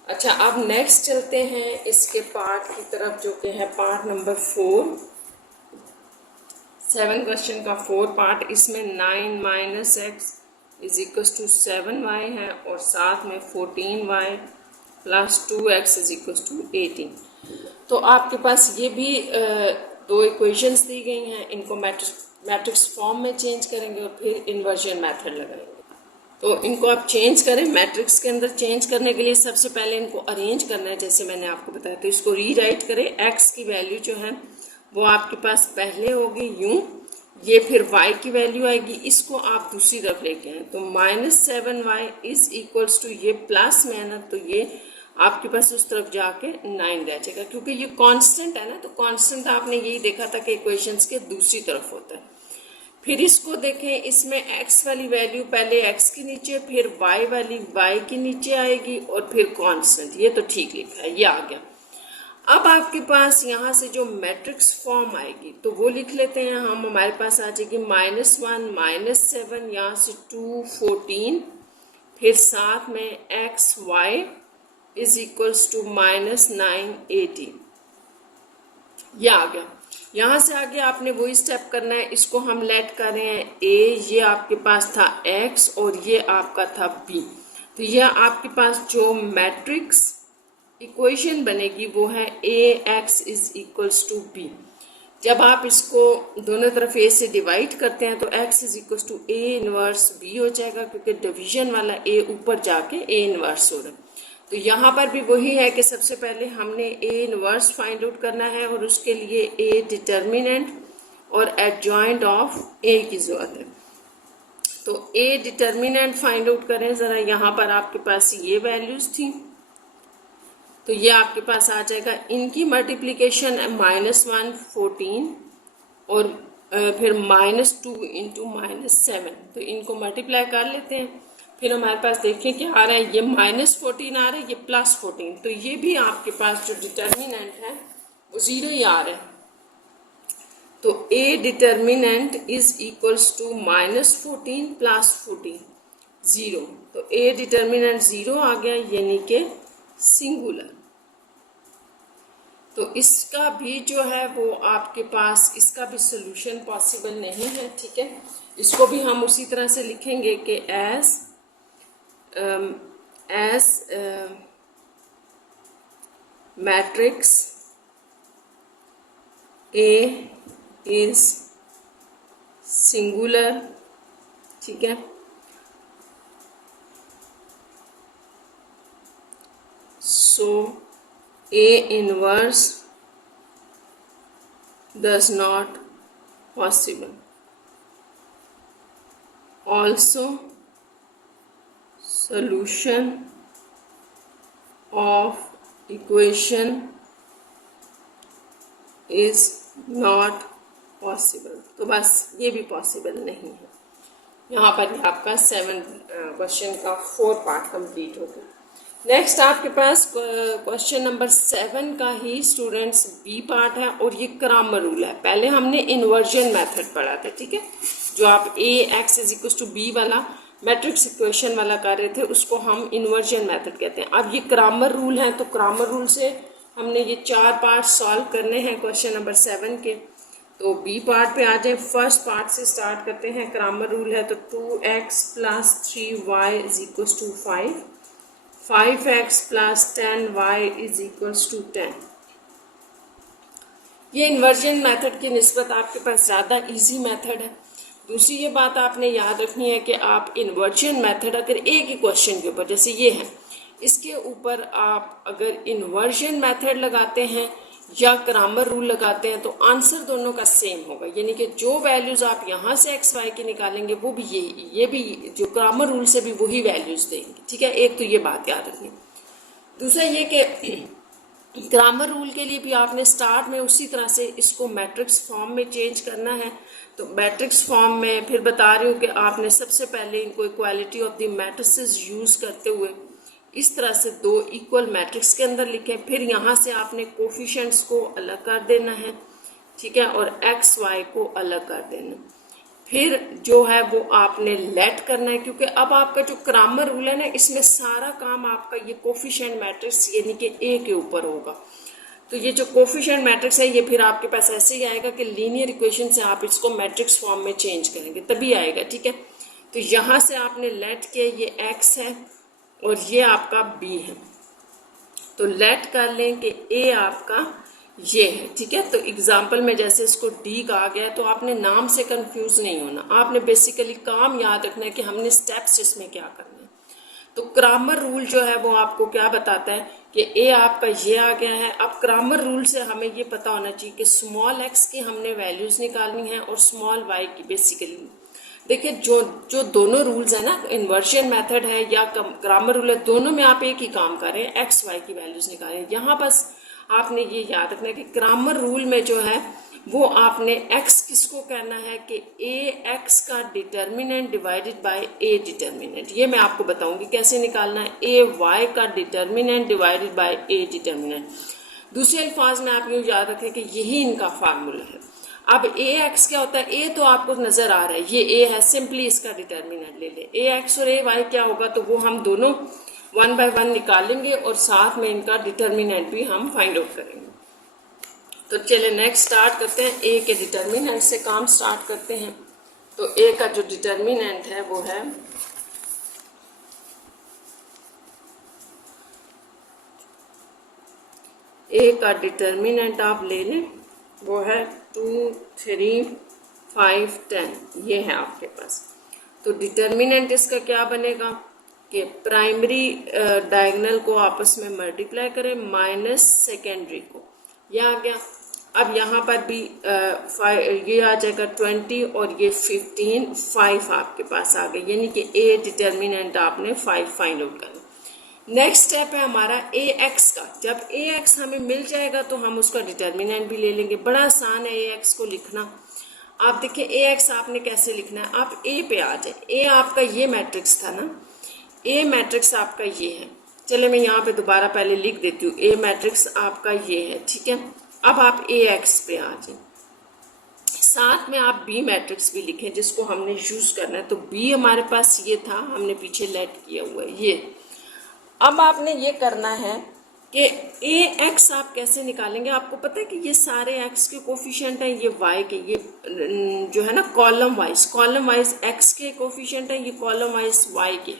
अच्छा, अब नेक्स्ट चलते हैं इसके पार्ट की तरफ जो कि है पार्ट नंबर 4, 7 क्वेश्चन का 4 पार्ट। इसमें 9 minus x is equal to 7y है और साथ में 14y plus 2x is equal to 18। तो आपके पास ये भी दो इक्वेशंस दी गई हैं, इनको मैट्रिक्स फॉर्म में चेंज करेंगे और फिर इन्वर्जन मेथड लगाएंगे। तो इनको आप चेंज करें, मैट्रिक्स के अंदर चेंज करने के लिए सबसे पहले इनको अरेंज करना है जैसे मैंने आपको बताया। तो इसको रीराइट करें, x की वैल्यू जो है वो आपके पास पहले होगी यूं, ये फिर y की वैल्यू आएगी, इसको आप दूसरी तरफ लेके आए तो -7y इज इक्वल्स टू ये प्लस में है ना, तो ये आपके पास उस तरफ जाके 9 रह जाएगा क्योंकि ये कांस्टेंट है ना, तो कांस्टेंट आपने यही देखा था कि इक्वेशंस के दूसरी तरफ होता है। फिर इसको देखें, इसमें x वाली वैल्यू पहले x के नीचे फिर y वाली y के नीचे आएगी और फिर कांस्टेंट, ये तो ठीक लिखा है, ये आ गया। अब आपके पास यहाँ से जो मैट्रिक्स फॉर्म आएगी तो वो लिख लेते हैं हम। हमारे पास आ जाएगी -1 -7, यहाँ से 2 14, फिर साथ में x y is equals to -9 18, ये आ गया। यहाँ से आगे आपने वही स्टेप करना है, इसको हम लेट कर रहे हैं ए, ये आपके पास था x और ये आपका था b, तो यह आपके पास जो मैट्रिक्स इक्वेशन बनेगी वो है ax is equals to b। जब आप इसको दोनों तरफ a से डिवाइड करते हैं तो x is equals to a inverse b हो जाएगा क्योंकि डिवीजन वाला a ऊपर जाके a इनवर्स हो रहा है। तो यहाँ पर भी वही है कि सबसे पहले हमने a इनवर्स फाइंड आउट करना है और उसके लिए a डिटर्मिनेंट और एडजॉइंट ऑफ a की जरूरत है। तो a डिटर्मिनेंट फाइंड आउट करें ज़रा, यहाँ पर आपके पास ये वैल्यूज़ थी तो ये आपके पास आ जाएगा, इनकी मल्टीप्लिकेशन -1 14 और फिर -2 इंटू -7, तो इनको मल्टीप्लाई कर लेते हैं। फिर हमारे पास देखें क्या आ रहा है, ये -14 आ रहा है, ये +14, तो ये भी आपके पास जो डिटर्मिनेंट है वो 0 ही आ रहा है। तो a determinant is equals to -14 +14 0, तो a डिटर्मिनेंट 0 आ गया यानी कि सिंगुलर। तो इसका भी जो है वो आपके पास इसका भी सोल्यूशन पॉसिबल नहीं है, ठीक है। इसको भी हम उसी तरह से लिखेंगे कि as matrix A is singular, ठीक है, सो A inverse does not possible. Also, solution of equation is not possible. तो बस ये भी पॉसिबल नहीं है। यहाँ पर आपका 7 क्वेश्चन का 4 पार्ट कंप्लीट हो गया। नेक्स्ट आपके पास क्वेश्चन नंबर 7 का ही स्टूडेंट्स बी पार्ट है और ये ग्रामर रूल है। पहले हमने इन्वर्जन मेथड पढ़ा था, ठीक है, जो आप A X is equal to B वाला मैट्रिक्स इक्वेशन वाला कर रहे थे, उसको हम इन्वर्जन मेथड कहते हैं। अब ये ग्रामर रूल है, तो ग्रामर रूल से हमने ये 4 पार्ट सॉल्व करने हैं क्वेश्चन नंबर 7 के। तो बी पार्ट पे आ जाए। फर्स्ट पार्ट से स्टार्ट करते हैं। ग्रामर रूल है तो 2x + 3y = 5, 5x + 10y = 10। ये इन्वर्जन मेथड की निस्बत आपके पास ज़्यादा इजी मेथड है। दूसरी ये बात आपने याद रखनी है कि आप इन्वर्जन मेथड अगर एक ही क्वेश्चन के ऊपर, जैसे ये है, इसके ऊपर आप अगर इन्वर्जन मेथड लगाते हैं या ग्रामर रूल लगाते हैं तो आंसर दोनों का सेम होगा, यानी कि जो वैल्यूज आप यहाँ से एक्स वाई के निकालेंगे वो भी ये भी जो ग्रामर रूल से भी वही वैल्यूज देंगे, ठीक है। एक तो ये बात याद रखनी। दूसरा ये कि ग्रामर रूल के लिए भी आपने स्टार्ट में उसी तरह से इसको मैट्रिक्स फॉर्म में चेंज करना है। तो मैट्रिक्स फॉर्म में फिर बता रही हूँ कि आपने सबसे पहले इनको equality of the matrices use करते हुए इस तरह से 2 इक्वल मैट्रिक्स के अंदर लिखें। फिर यहाँ से आपने कोफिशिएंट्स को अलग कर देना है, ठीक है, और एक्स वाई को अलग कर देना। फिर जो है वो आपने लेट करना है, क्योंकि अब आपका जो ग्रामर रूल है ना, इसमें सारा काम आपका ये कोफिशिएंट मैट्रिक्स यानी कि ए के ऊपर होगा। तो ये जो कोफिशिएंट मैट्रिक्स है ये फिर आपके पास ऐसे ही आएगा कि लीनियर इक्वेशन से आप इसको मैट्रिक्स फॉर्म में चेंज करेंगे तभी आएगा, ठीक है। तो यहाँ से आपने लेट किया, ये एक्स है और ये आपका बी है। तो लेट कर लें कि ए आपका ये है, ठीक है। तो एग्जाम्पल में जैसे इसको डी कहा गया है तो आपने नाम से कंफ्यूज नहीं होना, आपने बेसिकली काम याद रखना है कि हमने स्टेप्स इसमें क्या करना है। तो ग्रामर रूल जो है वो आपको क्या बताता है कि ए आपका ये आ गया है। अब ग्रामर रूल से हमें ये पता होना चाहिए कि स्मॉल एक्स की हमने वैल्यूज निकालनी है और स्मॉल वाई की। बेसिकली देखिए जो दोनों रूल्स है ना, इन्वर्जन मेथड है या ग्रामर रूल है, दोनों में आप एक ही काम कर रहे हैं, एक्स वाई की वैल्यूज निकाल रहे हैं। यहाँ बस आपने ये याद रखना है कि ग्रामर रूल में जो है वो आपने एक्स किसको कहना है कि ए एक्स का determinant divided by A determinant. ये मैं आपको बताऊंगी कैसे निकालना है। ए वाई का determinant divided by A determinant. दूसरे अल्फाज में आप यूँ याद रखें कि यही इनका फार्मूला है। अब ए एक्स क्या होता है, ए तो आपको नजर आ रहा है, ये ए है, सिंपली इसका डिटर्मिनेंट ले ले। ए एक्स और ए वाई क्या होगा, तो वो हम दोनों 1 बाय 1 निकालेंगे और साथ में इनका डिटर्मिनेंट भी हम फाइंड आउट करेंगे। तो चले नेक्स्ट स्टार्ट करते हैं। ए के डिटर्मिनेंट से काम स्टार्ट करते हैं। तो ए का जो डिटर्मिनेंट है वो है ए का डिटर्मिनेंट आप ले लें, वो है 2, 3, 5, 10। ये है आपके पास। तो डिटर्मिनेंट इसका क्या बनेगा कि प्राइमरी डायगोनल को आपस में मल्टीप्लाई करें माइनस सेकेंडरी को, यह आ गया। अब यहाँ पर भी ये आ जाएगा 20 और ये 15, 5 आपके पास आ गए, यानी कि ए डिटर्मिनेंट आपने 5 फाइंड आउट करना। नेक्स्ट स्टेप है हमारा ए एक्स का। जब ए एक्स हमें मिल जाएगा तो हम उसका डिटर्मिनेंट भी ले लेंगे। बड़ा आसान है ए एक्स को लिखना। आप देखिए ए एक्स आपने कैसे लिखना है, आप ए पे आ जाए। ए आपका ये मैट्रिक्स था ना, ए मैट्रिक्स आपका ये है। चले मैं यहाँ पे दोबारा पहले लिख देती हूँ, ए मैट्रिक्स आपका ये है, ठीक है। अब आप ए एक्स पे आ जाए, साथ में आप बी मैट्रिक्स भी लिखें जिसको हमने यूज करना है। तो बी हमारे पास ये था, हमने पीछे लेट किया हुआ है ये। अब आपने ये करना है कि ए एक्स आप कैसे निकालेंगे। आपको पता है कि ये सारे एक्स के कोफिशिएंट हैं, ये वाई के, ये जो है ना कॉलम वाइज एक्स के कोफिशिएंट हैं, ये कॉलम वाइज वाई के।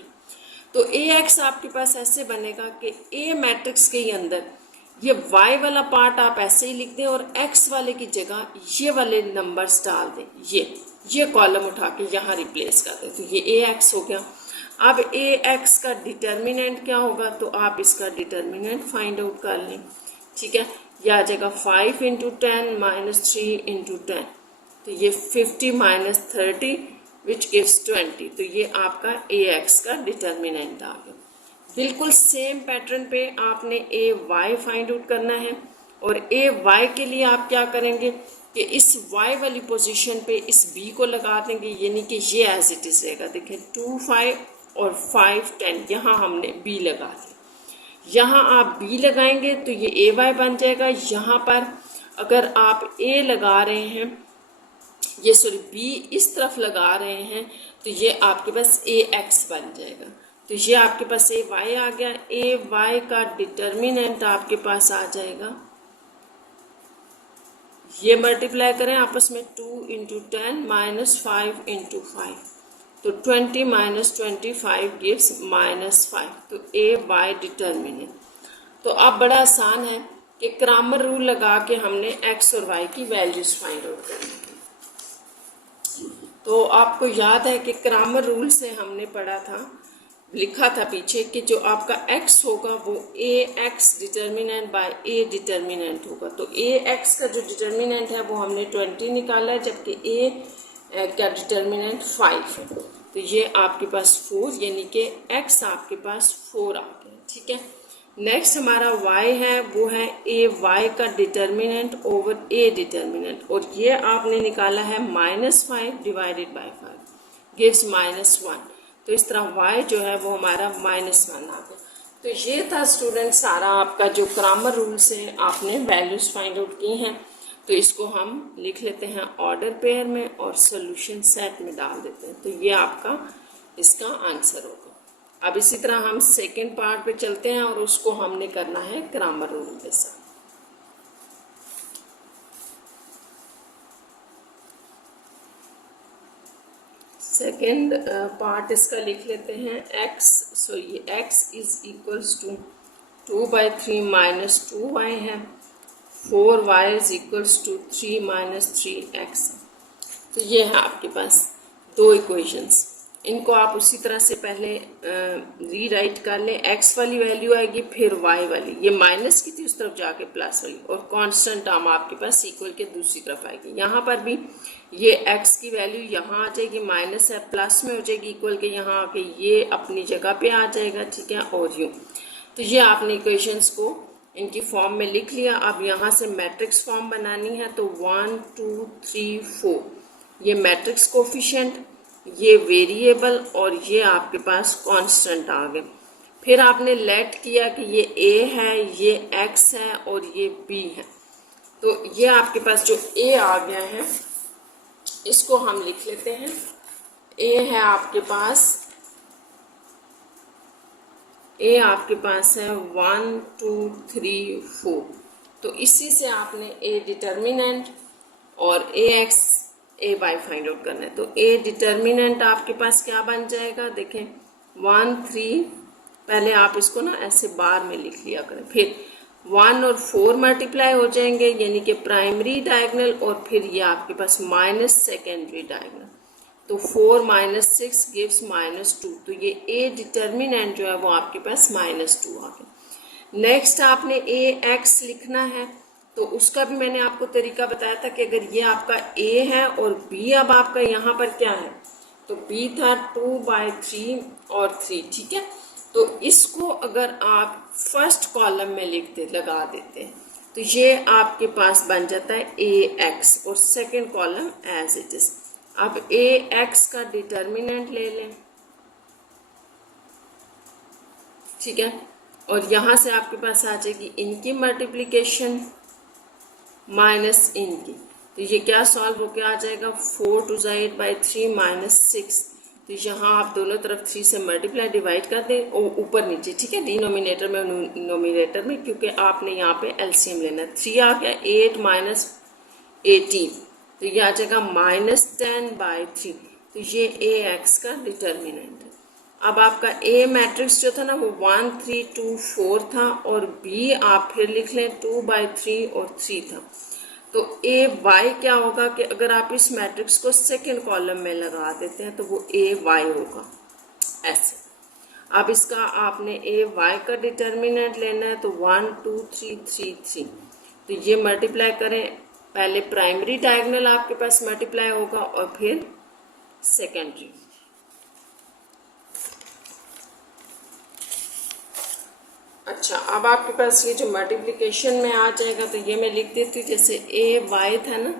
तो ए एक्स आपके पास ऐसे बनेगा कि ए मैट्रिक्स के ही अंदर ये वाई वाला पार्ट आप ऐसे ही लिख दें और एक्स वाले की जगह ये वाले नंबर्स डाल दें, ये कॉलम उठा के यहाँ रिप्लेस कर दें। तो ये ए एक्स हो गया। अब ए एक्स का डिटर्मिनेंट क्या होगा, तो आप इसका डिटर्मिनेंट फाइंड आउट कर लें। ठीक है, ये आ जाएगा 5 × 10 - 3 × 10, तो ये 50 - 30 विच गिव्स 20। तो ये आपका ए एक्स का डिटर्मिनेंट आ गया। बिल्कुल सेम पैटर्न पे आपने ए वाई फाइंड आउट करना है, और ए वाई के लिए आप क्या करेंगे कि इस y वाली पोजीशन पे इस b को लगा देंगे, यानी कि ये एज इट इज रहेगा। देखिए 2 5 और 5 10, यहाँ हमने b लगा दिया। यहाँ आप b लगाएंगे तो ये ए वाई बन जाएगा। यहाँ पर अगर आप a लगा रहे हैं, ये सॉरी b इस तरफ लगा रहे हैं, तो ये आपके पास ए एक्स बन जाएगा। तो ये आपके पास ए वाई आ गया। ए वाई का डिटर्मिनेंट आपके पास आ जाएगा, ये मल्टीप्लाई करें आपस में 2 × 10 - 5 × 5, तो 20 - 25 गिव्स -5। तो ए वाई डिटर्मिनेंट। तो अब बड़ा आसान है कि क्रैमर रूल लगा के हमने एक्स और वाई की वैल्यूज फाइंड आउट करनी है। तो आपको याद है कि क्रैमर रूल से हमने पढ़ा था, लिखा था पीछे, कि जो आपका x होगा वो A X determinant by A determinant होगा। तो ए एक्स का जो डिटर्मिनेंट है वो हमने 20 निकाला है, जबकि ए का डिटर्मिनेंट 5 है। तो ये आपके पास 4, यानी कि x आपके पास 4 आ गया। ठीक है, नेक्स्ट हमारा y है, वो है ए वाई का डिटर्मिनेंट ओवर ए डिटर्मिनेंट, और ये आपने निकाला है -5 डिवाइडेड बाय 5 गिव्स -1। तो इस तरह y जो है वो हमारा -1 आ गया। तो ये था स्टूडेंट सारा आपका जो क्रैमर रूल से आपने वैल्यूज फाइंड आउट की हैं। तो इसको हम लिख लेते हैं ऑर्डर पेयर में और सोल्यूशन सेट में डाल देते हैं। तो ये आपका इसका आंसर होगा। अब इसी तरह हम सेकेंड पार्ट पे चलते हैं और उसको हमने करना है क्रैमर रूल के साथ। सेकेंड पार्ट इसका लिख लेते हैं x। सो ये x is equals to 2/3 - 2y है, 4y is equals to 3 - 3x। तो ये है आपके पास दो इक्वेशंस। इनको आप उसी तरह से पहले रीराइट कर लें। x वाली वैल्यू आएगी, फिर y वाली, ये माइनस की थी उस तरफ जाके प्लस वाली, और कांस्टेंट टर्म आपके पास इक्वल के दूसरी तरफ आएगी। यहाँ पर भी ये x की वैल्यू यहाँ आ जाएगी, माइनस है प्लस में हो जाएगी इक्वल के, यहाँ आके ये अपनी जगह पे आ जाएगा। ठीक है, और यूँ। तो ये आपने इक्वेशंस को इनकी फॉर्म में लिख लिया। अब यहाँ से मैट्रिक्स फॉर्म बनानी है, तो 1 2 3 4 ये मैट्रिक्स कोफिशिएंट, ये वेरिएबल, और ये आपके पास कांस्टेंट आ गए। फिर आपने लेट किया कि ये a है, ये x है और ये b है। तो ये आपके पास जो a आ गया है इसको हम लिख लेते हैं। a है आपके पास है 1 2 3 4। तो इसी से आपने a डिटर्मिनेंट और a x A y find out करना है। तो ए डिटर्मिनेंट आपके पास क्या बन जाएगा, देखें 1 3, पहले आप इसको ना ऐसे बार में लिख लिया करें, फिर 1 और 4 मल्टीप्लाई हो जाएंगे, यानी कि प्राइमरी डायगोनल, और फिर ये आपके पास माइनस सेकेंडरी डायगोनल। तो 4 - 6 गिव्स -2। तो ये ए डिटर्मिनेंट जो है वो आपके पास -2 आ गया। नेक्स्ट आपने ए एक्स लिखना है, तो उसका भी मैंने आपको तरीका बताया था कि अगर ये आपका a है और b अब आपका यहाँ पर क्या है, तो b था 2/3 और 3। ठीक है, तो इसको अगर आप फर्स्ट कॉलम में लगा देते हैं, तो ये आपके पास बन जाता है ax, और second column as it is. अब ax का डिटर्मिनेंट ले लें। ठीक है, और यहाँ से आपके पास आ जाएगी इनकी मल्टीप्लिकेशन माइनस इनकी। तो ये क्या सॉल्व होकर आ जाएगा, 4 × 8/3 - 6 तो यहाँ आप दोनों तरफ 3 से मल्टीप्लाई डिवाइड कर दें और ऊपर नीचे, ठीक है, डिनोमिनेटर में नोमिनेटर में, क्योंकि आपने यहाँ पे एलसीएम लेना है। 3 आ गया, 8 माइनस 18, तो ये आ जाएगा -10/3। तो ये ए एक्स का डिटर्मिनेंट है। अब आपका ए मैट्रिक्स जो था ना वो 1 3 2 4 था, और बी आप फिर लिख लें 2/3 और 3 था। तो ए वाई क्या होगा कि अगर आप इस मैट्रिक्स को सेकंड कॉलम में लगा देते हैं तो वो ए वाई होगा ऐसे। अब इसका आपने ए वाई का डिटर्मिनेंट लेना है, तो 1 2 3 3 3, तो ये मल्टीप्लाई करें, पहले प्राइमरी डायगोनल आपके पास मल्टीप्लाई होगा और फिर सेकेंडरी। अच्छा, अब आपके पास ये जो मल्टीप्लिकेशन में आ जाएगा, तो ये मैं लिख देती हूँ, जैसे ए वाई था ना,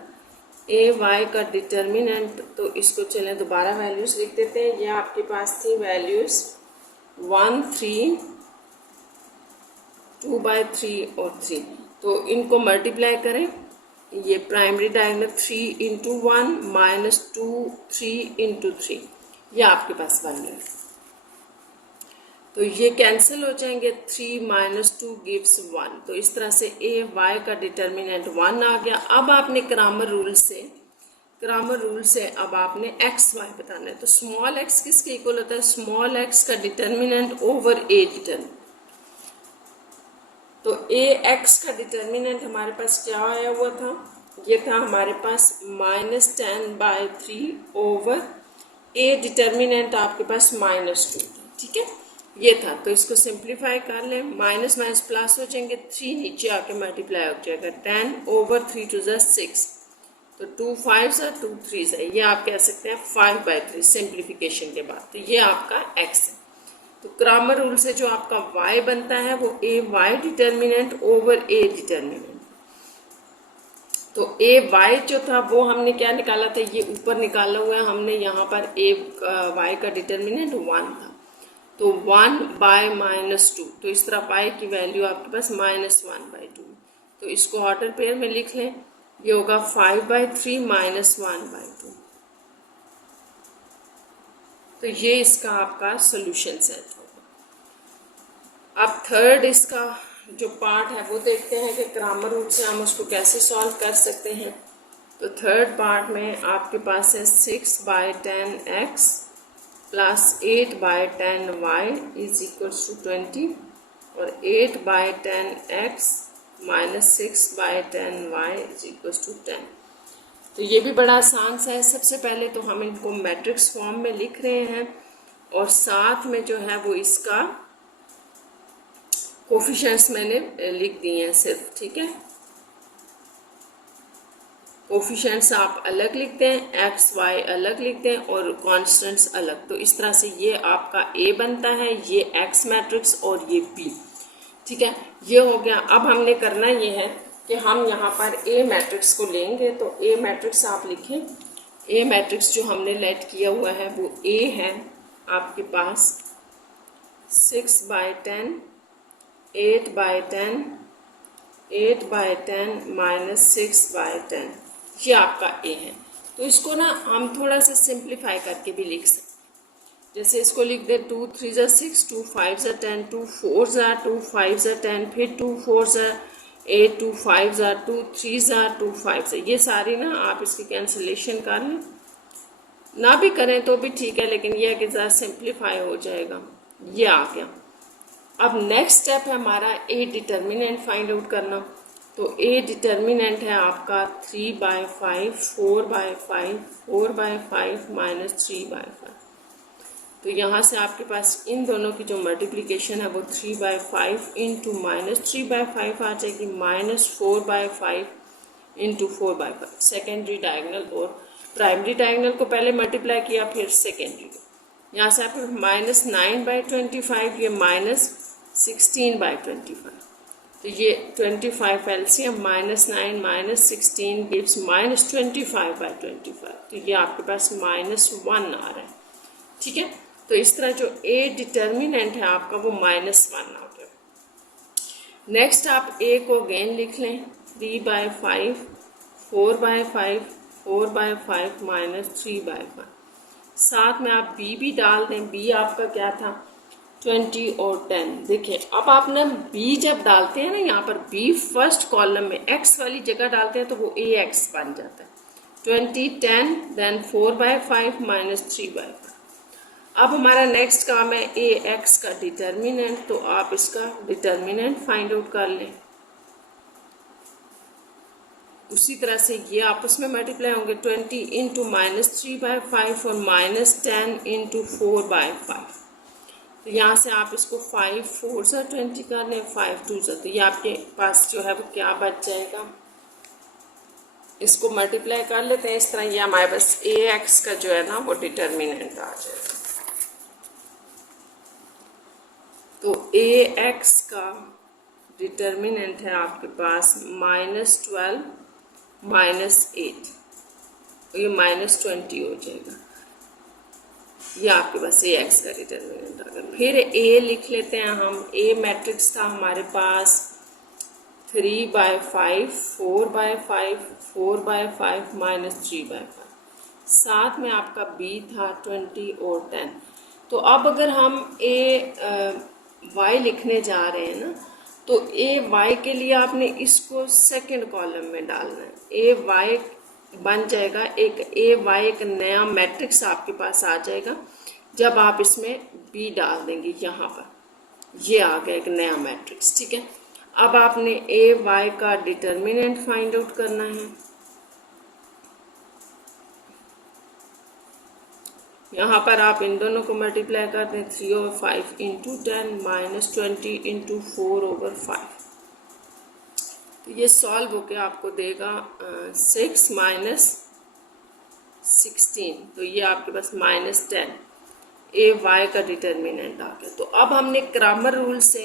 ए वाई का डिटर्मिनेंट, तो इसको चलें दोबारा वैल्यूज लिख देते हैं। ये आपके पास थी वैल्यूज 1 3 2/3 और 3, तो इनको मल्टीप्लाई करें। ये प्राइमरी डायगोनल 3 × 1 -2 3 × 3, ये आपके पास वैल्यू है। तो ये कैंसिल हो जाएंगे, 3 - 2 गिव्स 1। तो इस तरह से ए वाई का डिटर्मिनेंट 1 आ गया। अब आपने ग्रामर रूल से अब आपने एक्स वाई बताना है। तो स्मॉल एक्स किसके इक्वल होता है? स्मॉल एक्स का डिटर्मिनेंट ओवर ए डिटर्मिनेंट। तो ए एक्स का डिटर्मिनेंट हमारे पास क्या आया हुआ था? ये था हमारे पास -10/3 ओवर ए डिटर्मिनेंट आपके पास -2, ठीक है, ये था। तो इसको सिंप्लीफाई कर लें, माइनस माइनस प्लस हो जाएंगे, 3 नीचे आके मल्टीप्लाई हो जाएगा, 10 ओवर 3 2 6, तो 2 5 2 3, ये आप कह सकते हैं 5/3 सिंप्लीफिकेशन के बाद। तो ये आपका x है। तो ग्रामर रूल से जो आपका y बनता है वो A Y determinant over A determinant. तो ए वाई जो था वो हमने क्या निकाला था? ये ऊपर निकाला हुआ है हमने, यहाँ पर ए वाई का डिटर्मिनेंट 1 था, तो 1/-2, तो इस तरह पाई की वैल्यू आपके पास -1/2। तो इसको ऑर्डर पेयर में लिख लें, ये होगा 5/3 -1/2। तो ये इसका आपका सोल्यूशन सेट होगा। अब थर्ड इसका जो पार्ट है वो देखते हैं कि ग्रामर रूल से हम उसको कैसे सॉल्व कर सकते हैं। तो थर्ड पार्ट में आपके पास है 6/10x plus 8/10y is equals to 20, और 8/10x minus 6/10y is equals to 10। तो ये भी बड़ा आसान सा है। सबसे पहले तो हम इनको मैट्रिक्स फॉर्म में लिख रहे हैं, और साथ में जो है वो इसका कोफिशिएंट्स मैंने लिख दिए हैं सिर्फ, ठीक है। कोफिशिएंट्स आप अलग लिखते हैं, एक्स वाई अलग लिखते हैं, और कॉन्स्टेंट्स अलग। तो इस तरह से ये आपका ए बनता है, ये एक्स मैट्रिक्स और ये बी, ठीक है, ये हो गया। अब हमने करना ये है कि हम यहाँ पर ए मैट्रिक्स को लेंगे। तो ए मैट्रिक्स आप लिखें, ए मैट्रिक्स जो हमने लेट किया हुआ है वो ए है आपके पास 6/10 8/10 8/10 माइनस 6/10, ये आपका ए है। तो इसको ना हम थोड़ा सा सिंप्लीफाई करके भी लिख सकते हैं। जैसे इसको लिख दे 2 3 6, 2 5 10, 2 4 2 5 10, फिर 2 4 8, 2 5 2 3 2 5, ये सारी ना आप इसकी कैंसिलेशन कर लें, ना भी करें तो भी ठीक है, लेकिन यह है कि ज़रा सिंप्लीफाई हो जाएगा। ये आ गया। अब नेक्स्ट स्टेप है हमारा ए डिटर्मिनेंट फाइंड आउट करना। तो ए डिटर्मिनेंट है आपका 3/5 4/5 4/5 माइनस 3/5। तो यहाँ से आपके पास इन दोनों की जो मल्टीप्लिकेशन है वो 3/5 इंटू -3/5 आ जाएगी, -4/5 इंटू 4/5। सेकेंडरी डायगोनल और प्राइमरी डायगोनल को पहले मल्टीप्लाई किया, फिर सेकेंडरी को। यहाँ से आपके -9/25, ये -16/25। तो ये 25 एलसीएम -9 - 16 गिव्स -25/25। तो ये आपके पास -1 आ रहा है, ठीक है। तो इस तरह जो ए डिटर्मिनेंट है आपका वो -1 आ गया। नेक्स्ट आप ए को अगेन लिख लें, 3/5 4/5 4/5 माइनस 3/5। साथ में आप बी भी डाल दें। बी आपका क्या था 20 और 10। देखिए अब आपने बी जब डालते हैं ना, यहाँ पर बी फर्स्ट कॉलम में एक्स वाली जगह डालते हैं तो वो ए एक्स बन जाता है। 20 10 देन 4/5 माइनस 3/5। अब हमारा नेक्स्ट काम है ए एक्स का डिटर्मिनेंट, तो आप इसका डिटर्मिनेंट फाइंड आउट कर लें। उसी तरह से ये आपस में मल्टीप्लाई होंगे। 20 इंटू माइनस 3/5 और माइनस 10 इंटू 4/5। तो यहाँ से आप इसको 5 4 से 20 कर लें, 5 2 से, तो ये आपके पास जो है वो क्या बच जाएगा। इसको मल्टीप्लाई कर लेते हैं इस तरह, ये हमारे पास ए एक्स का जो है ना वो डिटर्मिनेंट आ जाएगा। तो ए एक्स का डिटर्मिनेंट है आपके पास -12 -8, ये -20 हो जाएगा। ये आपके पास ए एक्स का डिटर्मिनेंट आ गया। फिर ए लिख लेते हैं हम। ए मैट्रिक्स था हमारे पास 3/5 4/5 4/5 माइनस 3/5। साथ में आपका बी था 20 और 10। तो अब अगर हम ए वाई लिखने जा रहे हैं ना, तो ए वाई के लिए आपने इसको सेकंड कॉलम में डालना है। ए वाई बन जाएगा एक ए वाई, एक नया मैट्रिक्स आपके पास आ जाएगा जब आप इसमें बी डाल देंगे। यहाँ पर ये आ गया एक नया मैट्रिक्स, ठीक है। अब आपने ए वाई का डिटर्मिनेंट फाइंड आउट करना है। यहाँ पर आप इन दोनों को मल्टीप्लाई कर दें। 3/5 इंटू 10 माइनस 20 इंटू 4/5। तो ये सॉल्व होके आपको देगा 6 माइनस 16। तो ये आपके पास -10 ए वाई का डिटर्मिनेंट आ गया। तो अब हमने क्रैमर रूल से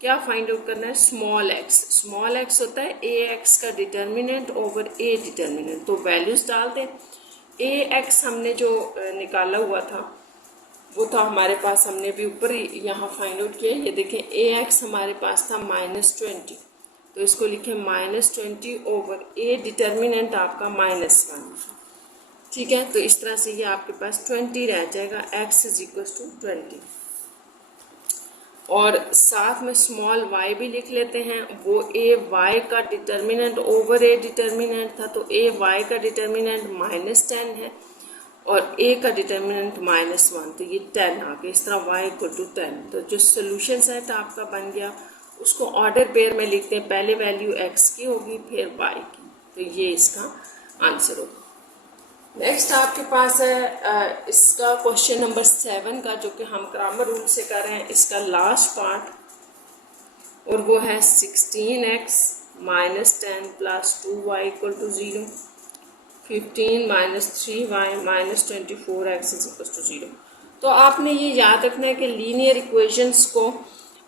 क्या फाइंड आउट करना है, स्मॉल एक्स। स्मॉल एक्स होता है ए एक्स का डिटर्मिनेंट ओवर ए डिटर्मिनेंट। तो वैल्यूज डाल दें। ए एक्स हमने जो निकाला हुआ था वो था हमारे पास, हमने भी ऊपर ही यहाँ फाइंड आउट किया। ये देखें ए एक्स हमारे पास था -20, तो इसको लिखें -20 ओवर ए डिटर्मिनेंट आपका -1, ठीक है। तो इस तरह से ये आपके पास 20 रह जाएगा, x इज इक्वल टू 20। और साथ में स्मॉल y भी लिख लेते हैं। वो ए वाई का डिटर्मिनेंट ओवर ए डिटर्मिनेंट था, तो ए वाई का डिटर्मिनेंट -10 है और ए का डिटर्मिनेंट -1, तो ये 10 आ गया। इस तरह y इक्वल टू 10। तो जो सोल्यूशन सेट आपका बन गया उसको ऑर्डर पेयर में लिखते हैं। पहले वैल्यू x की होगी फिर y की, तो ये इसका आंसर होगा। नेक्स्ट आपके पास है इसका क्वेश्चन नंबर 7 का, जो कि हम क्रैमर रूल से कर रहे हैं, इसका लास्ट पार्ट, और वो है 16x -10 + 2y = 0, 15 - 3y - 24x = 0। तो आपने ये याद रखना है कि लीनियर इक्वेशंस को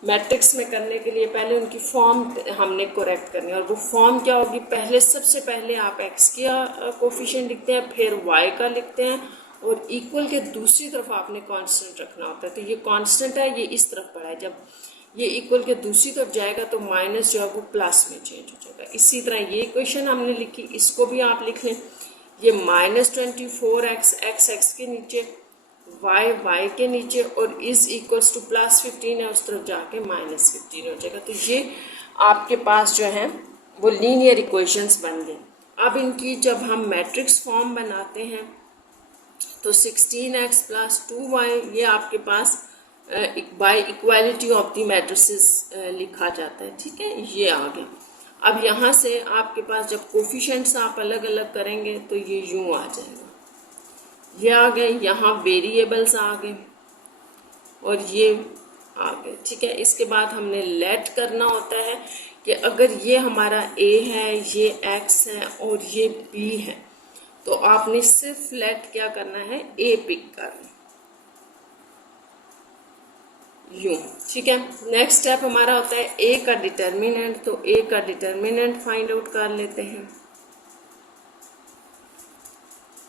मैट्रिक्स में करने के लिए पहले उनकी फॉर्म हमने करेक्ट करनी है। और वो फॉर्म क्या होगी, पहले सबसे पहले आप x का कोफिशिएंट लिखते हैं, फिर y का लिखते हैं, और इक्वल के दूसरी तरफ आपने कांस्टेंट रखना होता है। तो ये कांस्टेंट है, ये इस तरफ पड़ा है। जब ये इक्वल के दूसरी तरफ जाएगा तो माइनस जो है वो प्लस में चेंज हो जाएगा। इसी तरह ये इक्वेशन हमने लिखी, इसको भी आप लिख लें। ये -24x x के नीचे, y के नीचे, और इज इक्वल्स टू +15 है, उस तरफ जाके -15 हो जाएगा। तो ये आपके पास जो है वो लीनियर इक्वेशंस बन गए। अब इनकी जब हम मैट्रिक्स फॉर्म बनाते हैं तो 16x + 2y ये आपके पास by equality of the matrices लिखा जाता है, ठीक है। ये आ गया। अब यहाँ से आपके पास जब कोफिशिएंट्स आप अलग अलग करेंगे तो ये यूँ आ जाएगा, ये आ गए। यहाँ वेरिएबल्स आ गए और ये आ गए, ठीक है। इसके बाद हमने लेट करना होता है कि अगर ये हमारा a है, ये x है और ये b है, तो आपने सिर्फ लेट क्या करना है, a पिक करना, यूं, ठीक है। नेक्स्ट स्टेप हमारा होता है a का डिटर्मिनेंट। तो a का डिटर्मिनेंट फाइंड आउट कर लेते हैं।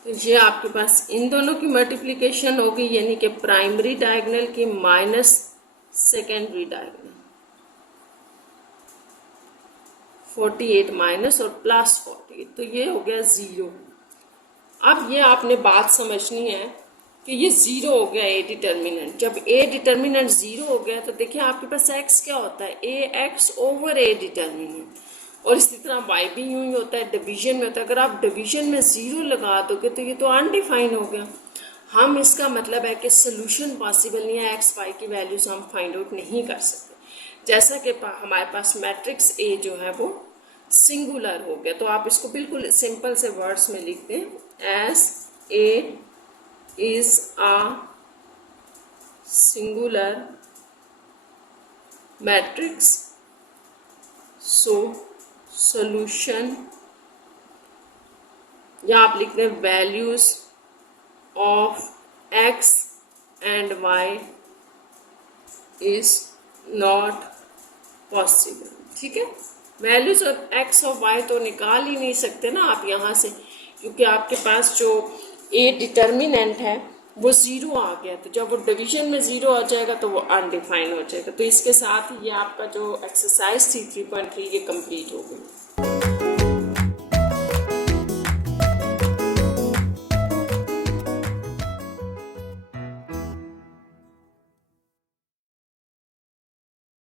तो ये आपके पास इन दोनों की मल्टीप्लिकेशन होगी, यानी कि प्राइमरी डायगोनल की माइनस सेकेंडरी डायगोनल, 48 माइनस और +48, तो ये हो गया 0। अब ये आपने बात समझनी है कि ये ज़ीरो हो गया ए डिटर्मिनेंट। जब ए डिटर्मिनेंट ज़ीरो हो गया तो देखिए आपके पास एक्स क्या होता है, ए एक्स ओवर ए डिटर्मिनेंट। और इसी तरह वाई भी यूं ही होता है, डिवीजन में होता है। अगर आप डिवीजन में ज़ीरो लगा दोगे तो ये तो अनडिफाइन हो गया। हम इसका मतलब है कि सोल्यूशन पॉसिबल नहीं है, एक्स वाई की वैल्यूज हम फाइंड आउट नहीं कर सकते। जैसा कि हमारे पास मैट्रिक्स ए जो है वो सिंगुलर हो गया, तो आप इसको बिल्कुल सिंपल से वर्ड्स में लिखते हैं S A is a singular matrix, so solution, या आप लिखते हैं values of x and y is not possible. ठीक है, वैल्यूज ऑफ x और y तो निकाल ही नहीं सकते ना आप यहाँ से, क्योंकि आपके पास जो ए डिटर्मिनेंट है वो ज़ीरो आ गया। तो जब वो डिवीजन में ज़ीरो आ जाएगा तो वो अनडिफाइन हो जाएगा। तो इसके साथ ही ये आपका जो एक्सरसाइज थी 3.3 ये कंप्लीट हो गई।